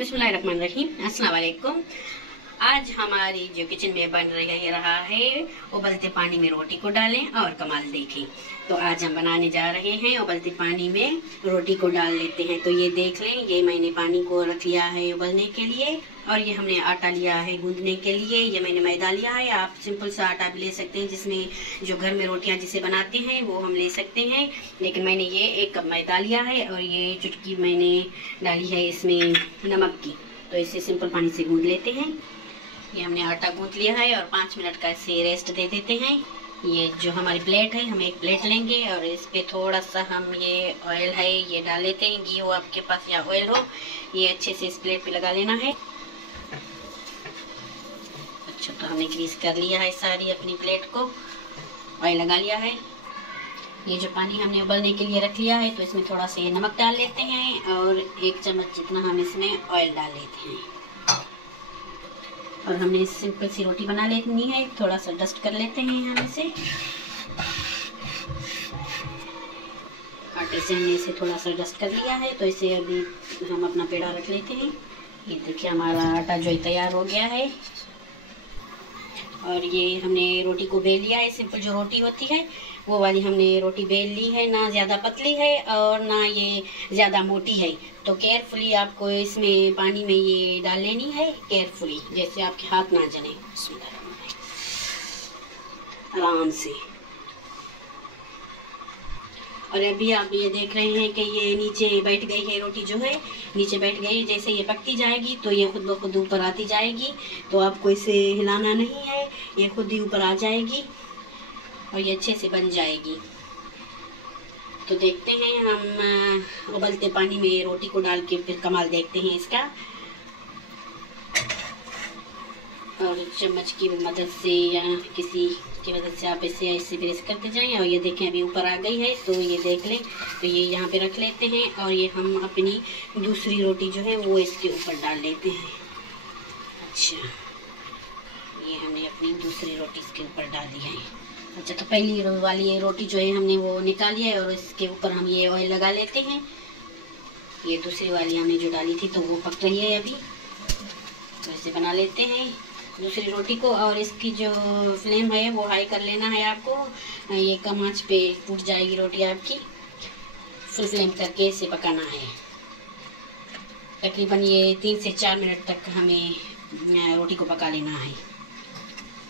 बिस्मिल्लाहिर्रहमानिर्रहीम। अस्सलाम वालेकुम। आज हमारी जो किचन में बन रहा है, उबलते पानी में रोटी को डालें और कमाल देखें। तो आज हम बनाने जा रहे हैं, उबलते पानी में रोटी को डाल लेते हैं। तो ये देख लें, ये मैंने पानी को रख लिया है उबलने के लिए, और ये हमने आटा लिया है गूंदने के लिए। ये मैंने मैदा लिया है, आप सिंपल सा आटा भी ले सकते हैं, जिसमें जो घर में रोटियां जिसे बनाते हैं वो हम ले सकते हैं। लेकिन मैंने ये 1 कप मैदा लिया है, और ये चुटकी मैंने डाली है इसमें नमक की। तो इसे सिंपल पानी से गूंद लेते हैं। ये हमने आटा गूंथ लिया है, और 5 मिनट का इसे रेस्ट दे देते हैं। ये जो हमारी प्लेट है, हम एक प्लेट लेंगे और इस पे थोड़ा सा हम ये ऑयल है ये डाल लेते हैं। घी हो आपके पास या ऑयल हो, ये अच्छे से इस प्लेट पे लगा लेना है। अच्छा, तो हमने ग्रीस कर लिया है सारी अपनी प्लेट को, ऑयल लगा लिया है। ये जो पानी हमने उबलने के लिए रख लिया है, तो इसमें थोड़ा सा ये नमक डाल लेते हैं, और 1 चम्मच जितना हम इसमें ऑयल डाल लेते हैं। और हमने सिंपल सी रोटी बना लेनी है, थोड़ा सा डस्ट कर लेते हैं हम इसे। आटे से हमने इसे थोड़ा सा डस्ट कर लिया है, तो इसे अभी हम अपना पेड़ा रख लेते हैं। ये देखिए, हमारा आटा जो है तैयार हो गया है, और ये हमने रोटी को बेल लिया है। सिंपल जो रोटी होती है वो वाली हमने रोटी बेल ली है, ना ज़्यादा पतली है और ना ये ज़्यादा मोटी है। तो केयरफुली आपको इसमें पानी में ये डाल लेनी है, केयरफुली, जैसे आपके हाथ ना जले, आराम से। और अभी आप ये देख रहे हैं कि ये नीचे बैठ गई है रोटी, जो है नीचे बैठ गई। जैसे ये पकती जाएगी तो ये खुद ब खुद ऊपर आती जाएगी, तो आपको इसे हिलाना नहीं है, ये खुद ही ऊपर आ जाएगी और ये अच्छे से बन जाएगी। तो देखते हैं हम उबलते पानी में रोटी को डाल के फिर कमाल देखते हैं इसका। और चम्मच की मदद से या किसी की मदद से आप इसे ऐसे प्रेस करते जाएं, और ये देखें अभी ऊपर आ गई है। तो ये देख लें, तो ये यहाँ पे रख लेते हैं, और ये हम अपनी दूसरी रोटी जो है वो इसके ऊपर डाल लेते हैं। अच्छा, ये हमने अपनी दूसरी रोटी इसके ऊपर डाल दी है। अच्छा, तो पहली वाली ये रोटी जो है हमने वो निकाली है, और इसके ऊपर हम ये ऑयल लगा लेते हैं। ये दूसरी वाली हमने जो डाली थी तो वो पक रही है अभी, तो इसे बना लेते हैं दूसरी रोटी को। और इसकी जो फ्लेम है वो हाई कर लेना है आपको, ये कम आंच पे टूट जाएगी रोटी आपकी। फुल फ्लेम करके इसे पकाना है। तकरीबन ये 3 से 4 मिनट तक हमें रोटी को पका लेना है।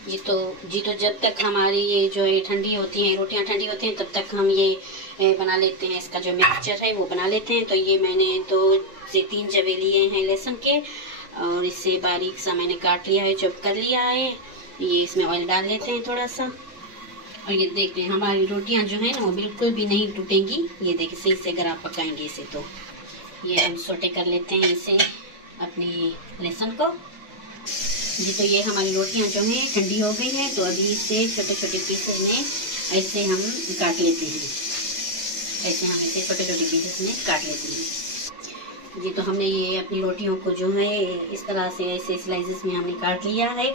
ये तो जब तक हमारी ये जो है ठंडी होती हैं, रोटियां ठंडी होती हैं, तब तक हम ये बना लेते हैं। इसका जो मिक्सचर है वो बना लेते हैं। तो ये मैंने 2 से 3 जवे लिए हैं लहसुन के, और इससे बारीक सा मैंने काट लिया है, चॉप कर लिया है। ये इसमें ऑयल डाल लेते हैं थोड़ा सा, और ये देखते हैं हमारी रोटियां जो है ना वो बिल्कुल भी नहीं टूटेंगी। ये देखिए, सही से अगर आप पकाएंगे इसे, तो ये हम सोटे कर लेते हैं इसे, अपनी लहसुन को जी। तो ये हमारी रोटियां जो हैं ठंडी हो गई हैं, तो अभी इसे छोटे छोटे पीसेस में ऐसे हम काट लेते हैं। ऐसे हम इसे छोटे छोटे पीसेस में काट लेते हैं जी। तो हमने ये अपनी रोटियों को जो है इस तरह से ऐसे स्लाइसेस में हमने काट लिया है।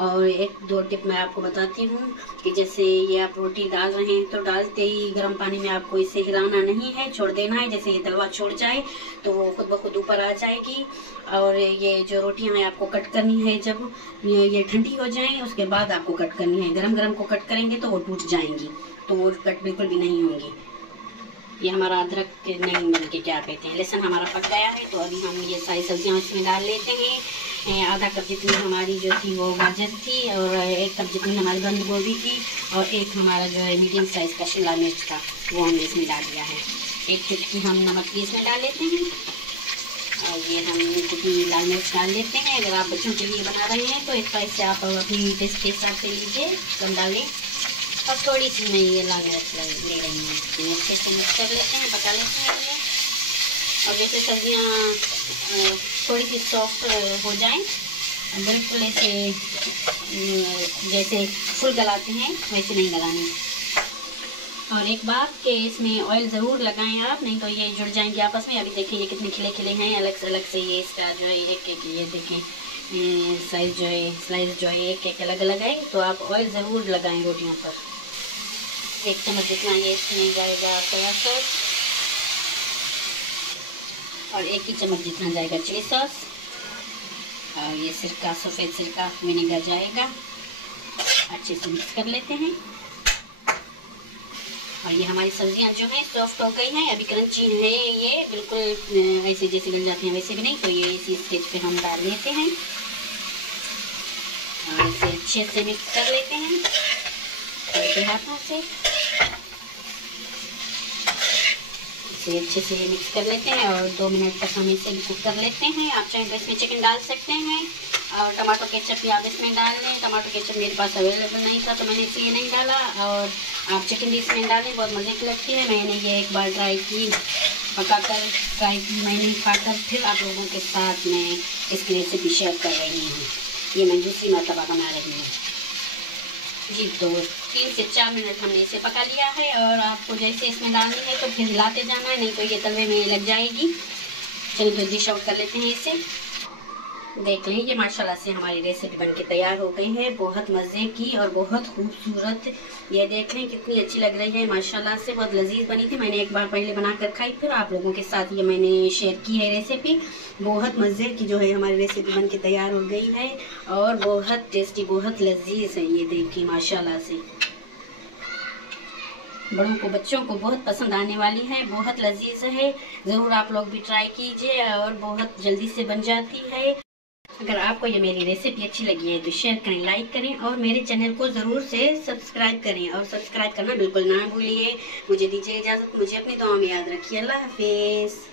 और 1-2 टिप मैं आपको बताती हूँ कि जैसे ये आप रोटी डाल रहे हैं, तो डालते ही गर्म पानी में आपको इसे हिलाना नहीं है, छोड़ देना है। जैसे ये तलवा छोड़ जाए तो वो खुद ब खुद ऊपर आ जाएगी। और ये जो रोटियां हैं आपको कट करनी है जब ये ठंडी हो जाएं, उसके बाद आपको कट करनी है। गरम गरम को कट करेंगे तो वो टूट जाएंगी, तो वो कट बिल्कुल भी नहीं होंगी। ये हमारा अदरक नहीं, बल्कि क्या कहते हैं, लहसुन हमारा पक गया है। तो अभी हम ये सारी सब्जियां इसमें डाल लेते हैं। आधा कप जितनी हमारी जो थी वो गाजर थी, और 1 कप जितनी हमारी बंद गोभी थी, और 1 हमारा जो है मीडियम साइज़ का शिमला मिर्च था, वो हमने इसमें डाल दिया है। 1 चुटकी हम नमक की इसमें डाल लेते हैं, और ये हम कुटी लाल मिर्च डाल लेते हैं। अगर आप बच्चों के लिए बना रहे हैं तो इस तरह से आप अपनी टेस्ट के हिसाब से लीजिए, कम डालें। और थोड़ी सी मैं ये लाल मिर्च ले रही हूँ, अच्छे से मिक्स कर लेते हैं, पका लेते हैं ये। और जैसे सब्जियाँ थोड़ी सी सॉफ्ट हो जाएं, बिल्कुल ऐसे जैसे फुल गलाते हैं वैसे नहीं गलानी। और एक बात कि इसमें ऑयल ज़रूर लगाएं आप, नहीं तो ये जुड़ जाएंगे आपस में। अभी देखें ये कितने खिले खिले हैं, अलग से ये इसका जो है एक ये देखें साइज जो है, स्लाइस जो है एक अलग अलग है। तो आप ऑयल ज़रूर लगाएं रोटियों पर। 1 चम्मच जितना ये इसमें जाएगा सोया सॉस, और 1 ही चम्मच जितना जाएगा चिली सॉस, और ये सिरका, सफ़ेद सिरका विनेगर जाएगा। अच्छे से मिक्स कर लेते हैं। और ये हमारी सब्जियां जो हैं सॉफ्ट हो गई हैं, अभी क्रंची है, ये बिल्कुल ऐसे जैसे गल जाती हैं वैसे भी नहीं। तो ये इसी स्टेज पे हम डाल देते हैं और इसे अच्छे से मिक्स कर लेते हैं हल्के हाथों से। इसे अच्छे से मिक्स कर लेते हैं और 2 मिनट तक हम इसे कुक कर लेते हैं। आप चाहें तो इसमें चिकन डाल सकते हैं और टमाटो केचप भी आप इसमें डाल लें। टमाटो केचप मेरे पास अवेलेबल नहीं था तो मैंने इसलिए नहीं डाला। और आप चिकन भी इसमें डालें, बहुत मज़े की लगती है। मैंने ये एक बार ट्राई की, पकाकर ट्राई की मैंने, खाकर फिर आप लोगों के साथ मैं इसकी रेसिपी शेयर कर रही हूँ। ये मैं दूसरी मरतबा बना रही हूँ जी। तो 3 से 4 मिनट हमने इसे पका लिया है और आपको जैसे इसमें डालनी है तो फिर हिलाते जाना है, नहीं तो ये तवे में लग जाएगी। चलिए तो डिश आउट कर लेते हैं इसे। देख लें, ये माशाल्लाह से हमारी रेसिपी बनके तैयार हो गई है, बहुत मज़े की और बहुत खूबसूरत। ये देख लें कितनी अच्छी लग रही है माशाल्लाह से, बहुत लजीज बनी थी। मैंने एक बार पहले बनाकर खाई, फिर आप लोगों के साथ ये मैंने शेयर की है रेसिपी। बहुत मज़े की जो है हमारी रेसिपी बनके तैयार हो गई है और बहुत टेस्टी, बहुत लजीज है। ये देखिए माशाल्लाह से बड़ों को, बच्चों को बहुत पसंद आने वाली है, बहुत लजीज है। ज़रूर आप लोग भी ट्राई कीजिए और बहुत जल्दी से बन जाती है। अगर आपको ये मेरी रेसिपी अच्छी लगी है तो शेयर करें, लाइक करें और मेरे चैनल को ज़रूर से सब्सक्राइब करें। और सब्सक्राइब करना बिल्कुल ना भूलिए। मुझे दीजिए इजाज़त, मुझे अपनी दुआ में याद रखिए। अल्लाह हाफिज़।